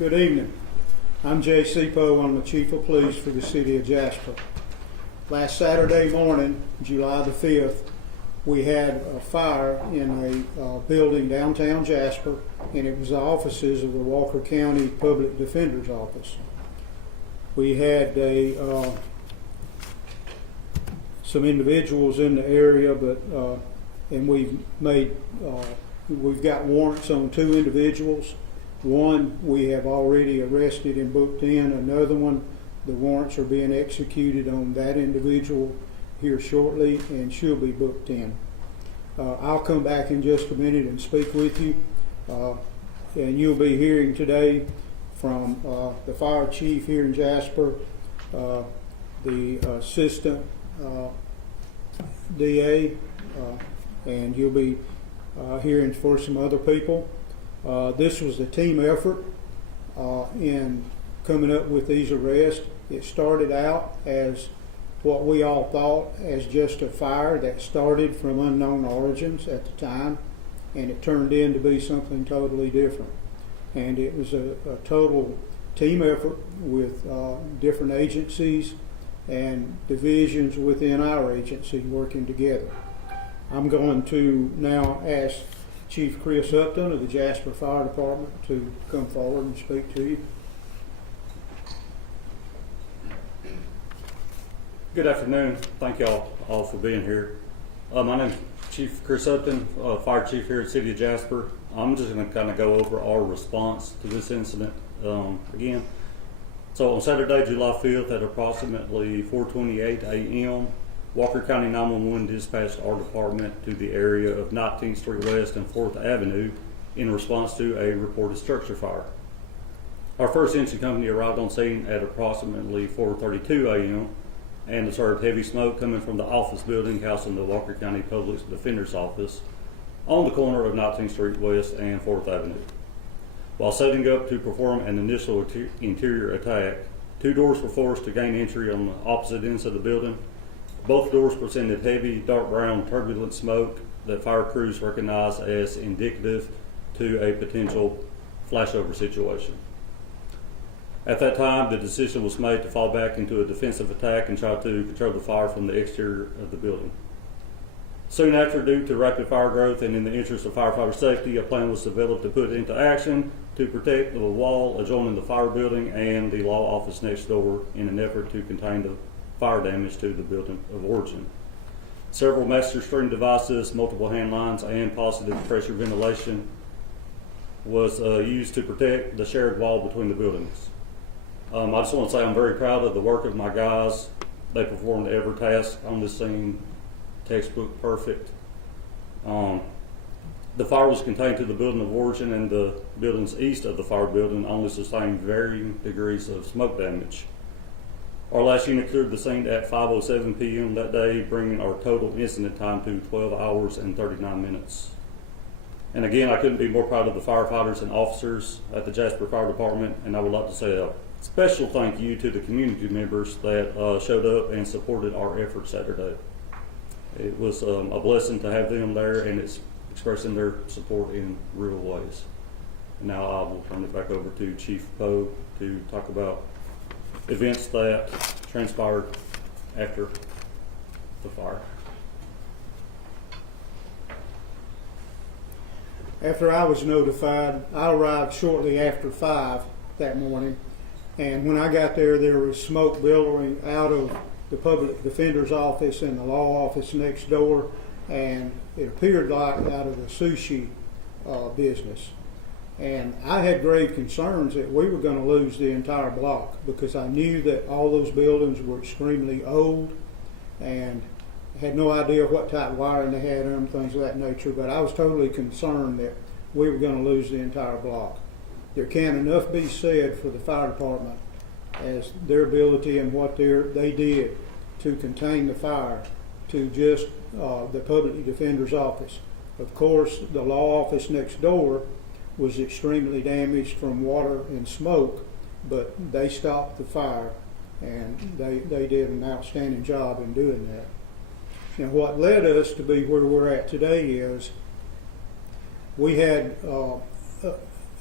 Good evening. I'm J.C. Poe. I'm the Chief of Police for the City of Jasper. Last Saturday morning, July the 5th, we had a fire in a building downtown Jasper, and it was the offices of the Walker County Public Defender's Office. We had some individuals in the area, and we've got warrants on 2 individuals. One we have already arrested and booked in. Another one, the warrants are being executed on that individual here shortly, and she'll be booked in. I'll come back in just a minute and speak with you, and you'll be hearing today from the fire chief here in Jasper, the assistant DA, and you'll be hearing for some other people. This was a team effort in coming up with these arrests. It started out as what we all thought as just a fire that started from unknown origins at the time, and it turned in to be something totally different. And it was a total team effort with different agencies and divisions within our agency working together. I'm going to now ask Chief Chris Upton of the Jasper Fire Department to come forward and speak to you. Good afternoon. Thank you all for being here. My name is Chief Chris Upton, Fire Chief here at City of Jasper. I'm just going to kind of go over our response to this incident again. So on Saturday, July 5th at approximately 4:28 a.m., Walker County 911 dispatched our department to the area of 19th Street West and 4th Avenue in response to a reported structure fire. Our first engine company arrived on scene at approximately 4:32 a.m. and observed heavy smoke coming from the office building housing the Walker County Public Defender's Office on the corner of 19th Street West and 4th Avenue. While setting up to perform an initial interior attack, 2 doors were forced to gain entry on the opposite ends of the building. Both doors presented heavy, dark brown, turbulent smoke that fire crews recognized as indicative to a potential flashover situation. At that time, the decision was made to fall back into a defensive attack and try to control the fire from the exterior of the building. Soon after, due to rapid fire growth and in the interest of firefighter safety, a plan was developed to put into action to protect the wall adjoining the fire building and the law office next door in an effort to contain the fire damage to the building of origin. Several master string devices, multiple hand lines, and positive pressure ventilation was used to protect the shared wall between the buildings. I just want to say I'm very proud of the work of my guys. They performed every task on this scene, textbook perfect. The fire was contained to the building of origin, and the buildings east of the fire building only sustained varying degrees of smoke damage. Our last unit cleared the scene at 5:07 p.m. that day, bringing our total incident time to 12 hours and 39 minutes. And again, I couldn't be more proud of the firefighters and officers at the Jasper Fire Department, and I would like to say a special thank you to the community members that showed up and supported our efforts Saturday. It was a blessing to have them there, and it's expressing their support in real ways. Now I will turn it back over to Chief Poe to talk about events that transpired after the fire. After I was notified, I arrived shortly after 5 that morning, and when I got there, there was smoke billowing out of the public defender's office and the law office next door, and it appeared like out of the sushi business. And I had grave concerns that we were going to lose the entire block, because I knew that all those buildings were extremely old and had no idea what type of wiring they had and things of that nature, but I was totally concerned that we were going to lose the entire block. There can enough be said for the fire department as their ability and what they did to contain the fire to just the public defender's office. Of course, the law office next door was extremely damaged from water and smoke, but they stopped the fire, and they did an outstanding job in doing that. Now, what led us to be where we're at today is we had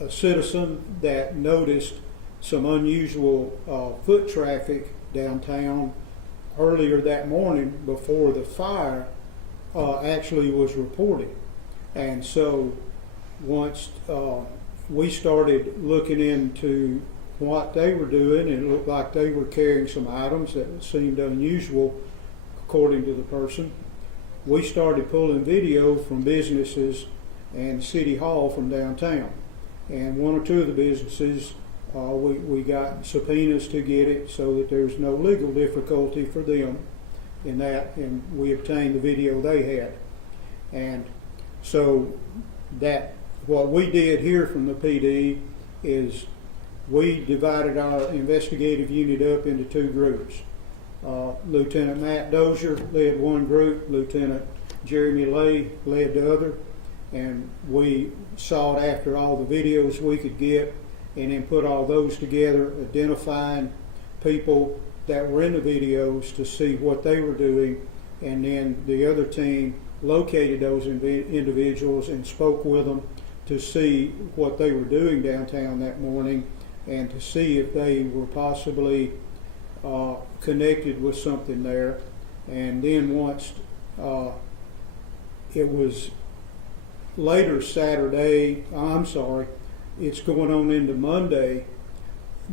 a citizen that noticed some unusual foot traffic downtown earlier that morning before the fire actually was reported. And so once we started looking into what they were doing, and it looked like they were carrying some items that seemed unusual according to the person, we started pulling video from businesses and City Hall from downtown. And one or two of the businesses, we got subpoenas to get it so that there's no legal difficulty for them in that, and we obtained the video they had. And so that what we did here from the PD is we divided our investigative unit up into two groups. Lieutenant Matt Dozier led one group, Lieutenant Jeremy Lay led the other, and we sought after all the videos we could get and then put all those together, identifying people that were in the videos to see what they were doing, and then the other team located those individuals and spoke with them to see what they were doing downtown that morning and to see if they were possibly connected with something there. And then once it was later Saturday, it's going on into Monday,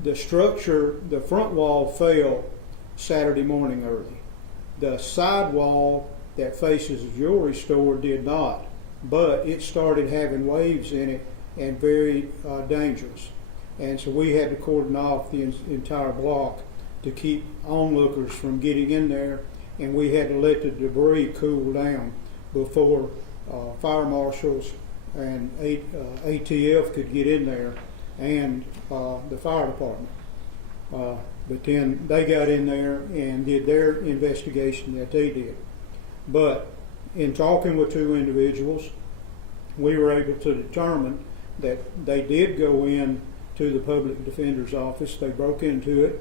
the structure, the front wall fell Saturday morning early. The side wall that faces the jewelry store did not, but it started having waves in it and very dangerous. And so we had to cordon off the entire block to keep onlookers from getting in there, and we had to let the debris cool down before fire marshals and ATF could get in there, and the fire department. But then they got in there and did their investigation that they did. But in talking with two individuals, we were able to determine that they did go in to the public defender's office. They broke into it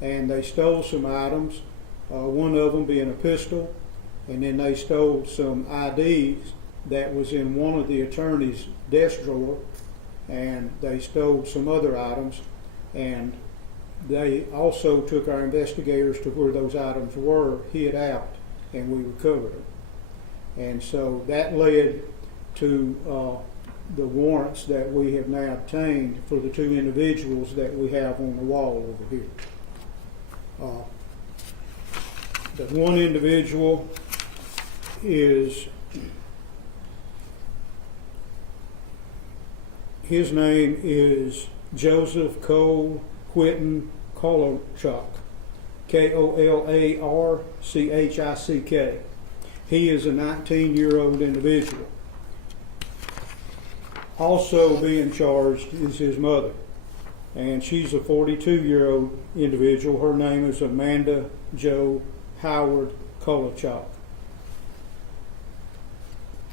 and they stole some items, one of them being a pistol, and then they stole some IDs that was in one of the attorney's desk drawer, and they stole some other items, and they also took our investigators to where those items were hid out, and we recovered them. And so that led to the warrants that we have now obtained for the two individuals that we have on the wall over here. The one individual is, his name is Joseph Cole Whitten Kolochuk, Kolarchick. He is a 19-year-old individual. Also being charged is his mother, and she's a 42-year-old individual. Her name is Amanda Jo Howard Kolochuk.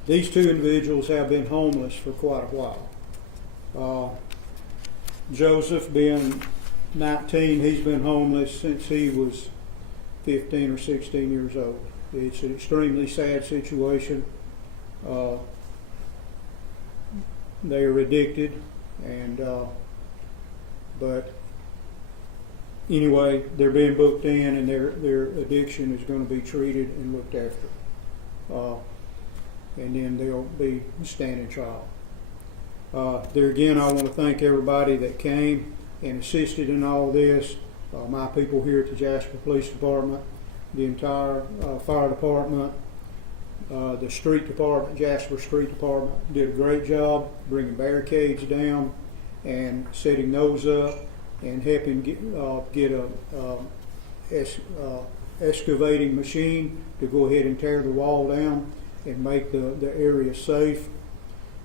These two individuals have been homeless for quite a while. Joseph, being 19, he's been homeless since he was 15 or 16 years old. It's an extremely sad situation. They are addicted, and but anyway, they're being booked in, and their addiction is going to be treated and looked after, and then they'll be standing trial. There again, I want to thank everybody that came and assisted in all this. My people here at the Jasper Police Department, the entire fire department, the street department, Jasper Street Department, did a great job bringing barricades down and setting those up and helping get a excavating machine to go ahead and tear the wall down and make the area safe.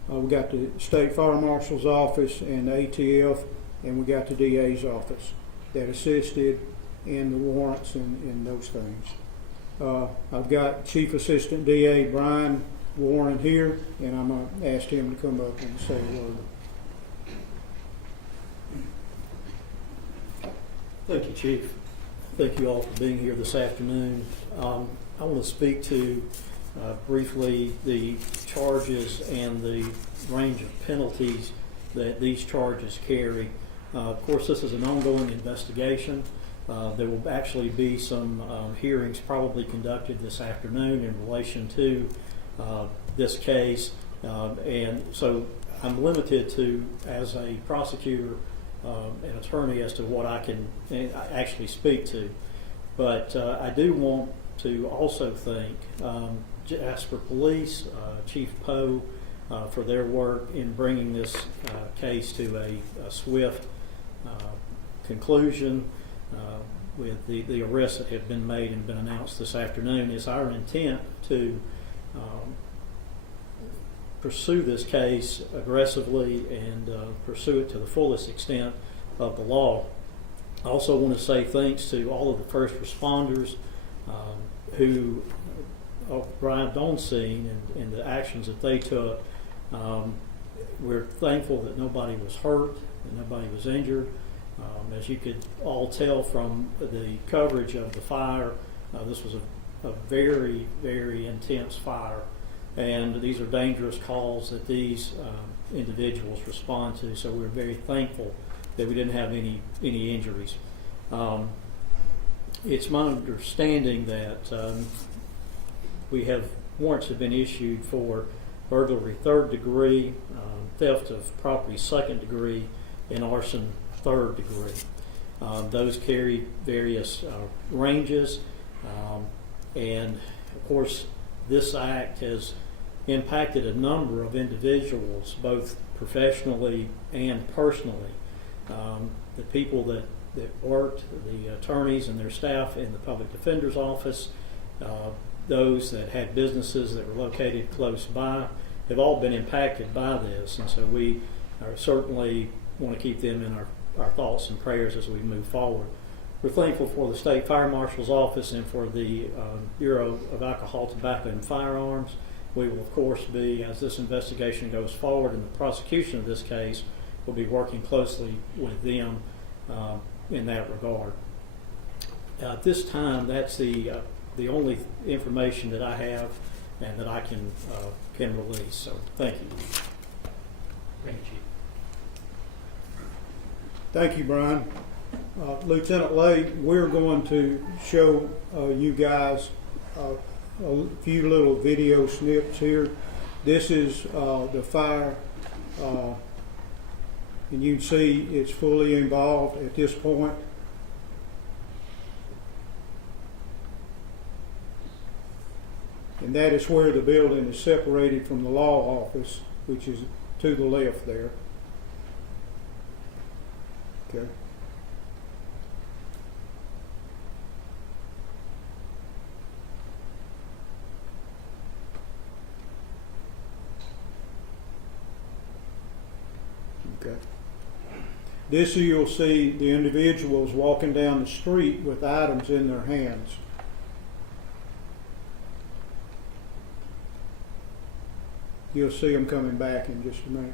We got the State Fire Marshal's office and the ATF, and we got the DA's office that assisted in the warrants and those things. I've got Chief Assistant DA Brian Warren here, and I'm going to ask him to come up and say a word. Thank you, Chief. Thank you all for being here this afternoon. I want to speak to briefly the charges and the range of penalties that these charges carry. Of course, this is an ongoing investigation. There will actually be some hearings probably conducted this afternoon in relation to this case. And so I'm limited to, as a prosecutor and attorney, as to what I can actually speak to. But I do want to also thank Jasper Police, Chief Poe, for their work in bringing this case to a swift conclusion with the arrests that have been made and been announced this afternoon. It's our intent to pursue this case aggressively and pursue it to the fullest extent of the law. I also want to say thanks to all of the first responders who arrived on scene and the actions that they took. We're thankful that nobody was hurt and nobody was injured. As you could all tell from the coverage of the fire, this was a very, very intense fire. And these are dangerous calls that these individuals respond to. So we're very thankful that we didn't have any injuries. It's my understanding that warrants have been issued for burglary 3rd degree, theft of property 2nd degree, and arson 3rd degree. Those carry various ranges, and of course this act has impacted a number of individuals, both professionally and personally. The people that worked, the attorneys and their staff in the public defender's office, those that had businesses that were located close by, have all been impacted by this, and so we certainly want to keep them in our thoughts and prayers as we move forward. We're thankful for the State Fire Marshal's Office and for the Bureau of Alcohol, Tobacco, and Firearms. We will, of course, be, as this investigation goes forward and the prosecution of this case, we'll be working closely with them in that regard. At this time, that's the only information that I have and that I can release. So, thank you. Thank you. Thank you, Brian. Lieutenant Lay, we're going to show you guys a few little video snips here. This is the fire, and you can see it's fully involved at this point. And that is where the building is separated from the law office, which is to the left there. Okay. Okay. This you'll see the individuals walking down the street with items in their hands. You'll see them coming back in just a minute.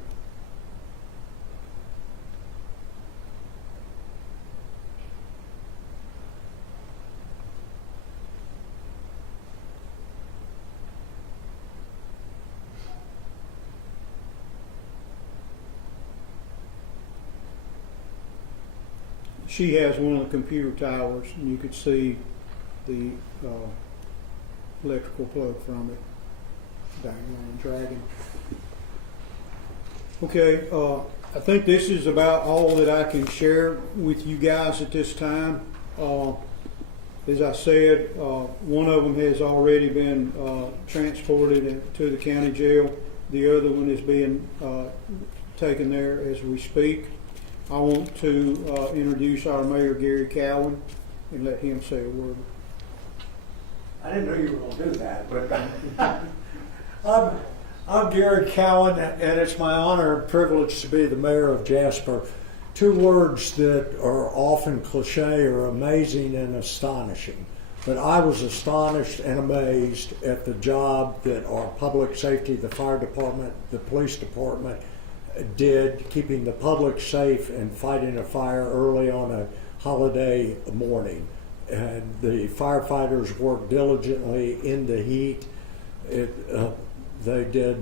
She has one of the computer towers, and you could see the electrical plug from it dangling and dragging. Okay, I think this is about all that I can share with you guys at this time. As I said, one of them has already been transported to the county jail. The other one is being taken there as we speak. I want to introduce our Mayor, Gary Cowan, and let him say a word. I didn't know you were going to do that, but I'm Gary Cowan, and it's my honor and privilege to be the mayor of Jasper. Two words that are often cliche are amazing and astonishing. But I was astonished and amazed at the job that our public safety, the fire department, the police department did keeping the public safe and fighting a fire early on a holiday morning. And the firefighters worked diligently in the heat. they did,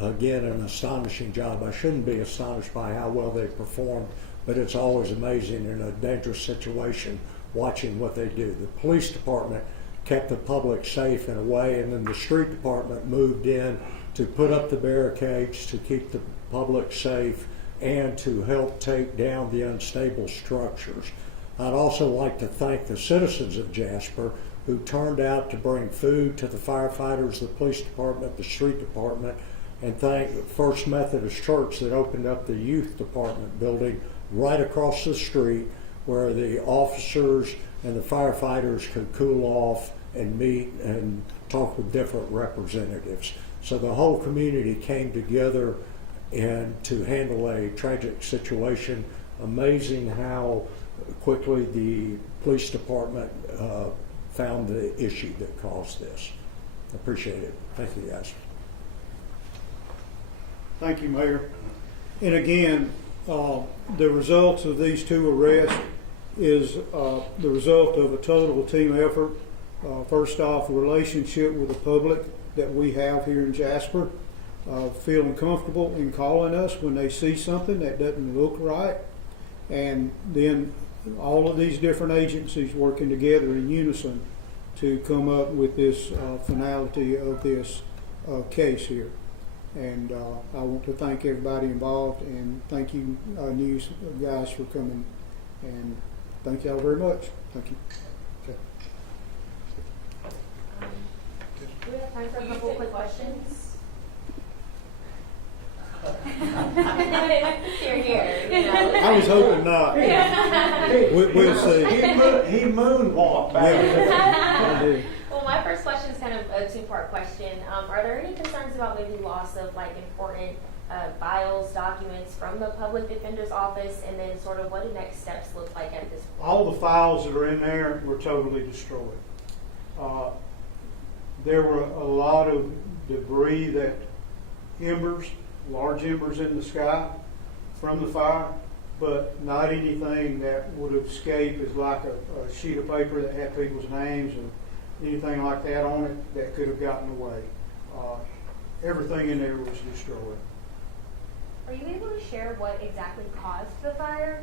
again, an astonishing job. I shouldn't be astonished by how well they performed, but it's always amazing in a dangerous situation watching what they do. The police department kept the public safe in a way, and then the street department moved in to put up the barricades to keep the public safe and to help take down the unstable structures. I'd also like to thank the citizens of Jasper who turned out to bring food to the firefighters, the police department, the street department, and thank First Methodist Church that opened up the youth department building right across the street where the officers and the firefighters could cool off and meet and talk with different representatives. So the whole community came together and to handle a tragic situation. Amazing how quickly the police department found the issue that caused this. Appreciate it. Thank you, guys. Thank you, Mayor. And again, the results of these two arrests is the result of a total team effort. First off, the relationship with the public that we have here in Jasper, feeling comfortable in calling us when they see something that doesn't look right, and then all of these different agencies working together in unison to come up with this finality of this case here. And I want to thank everybody involved, and thank you news guys for coming, and thank y'all very much. Thank you. Okay. Do we have time for a couple quick questions? You're here, you know. I was hoping not. We'll see. He moonwalked back there. I did. Well, my first question is kind of a two-part question. Are there any concerns about maybe loss of like important files, documents from the public defender's office, and then sort of what do next steps look like at this point? All the files that are in there were totally destroyed. There were a lot of debris that embers, large embers in the sky from the fire, but not anything that would escape as like a sheet of paper that had people's names and anything like that on it that could have gotten away. Everything in there was destroyed. Are you able to share what exactly caused the fire?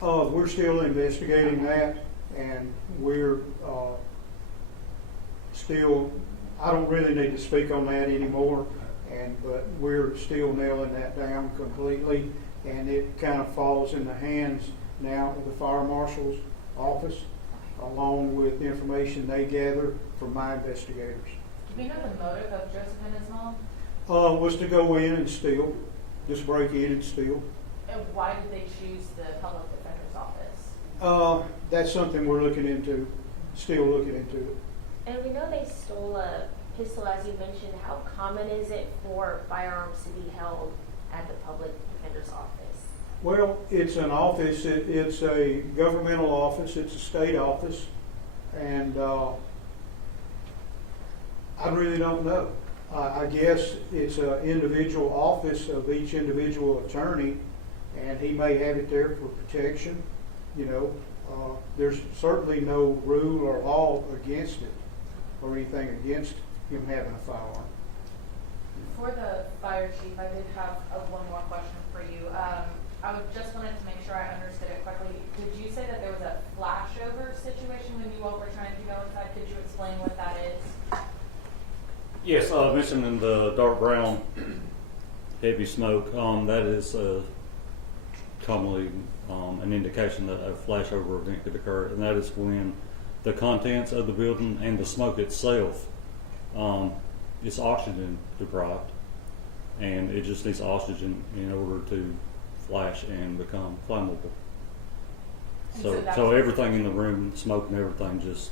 We're still investigating that, and we're still, I don't really need to speak on that anymore, but we're still nailing that down completely, and it kind of falls in the hands now of the fire marshal's office, along with the information they gather from my investigators. Do we know the motive of Joseph and his mom? Was to go in and steal, just break in and steal. And why did they choose the public defender's office? That's something we're looking into, still looking into it. And we know they stole a pistol, as you mentioned. How common is it for firearms to be held at the public defender's office? Well, it's an office, it's a governmental office, it's a state office, and I really don't know. I guess it's an individual office of each individual attorney, and he may have it there for protection. You know, there's certainly no rule or law against it or anything against him having a firearm. For the fire chief, I did have one more question for you. I just wanted to make sure I understood it correctly. Did you say that there was a flashover situation when you all were trying to go inside? Could you explain what that is? Yes, I mentioned in the dark brown heavy smoke, that is commonly an indication that a flashover event could occur, and that is when the contents of the building and the smoke itself is oxygen deprived, and it just needs oxygen in order to flash and become flammable. So everything in the room, smoke and everything, just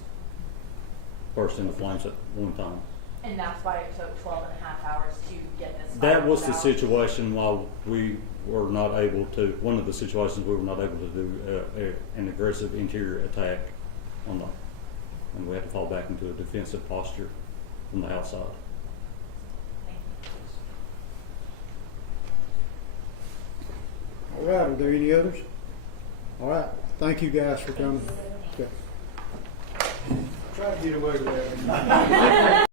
burst into flames at one time. And that's why it took 12 and a half hours to get this fire That was put the out? situation while we were not able to, one of the situations we were not able to do an aggressive interior attack on the, and we had to fall back into a defensive posture from the outside. Thank you. All right, are there any others? All right, thank you guys for coming. Okay. Try to get away with that.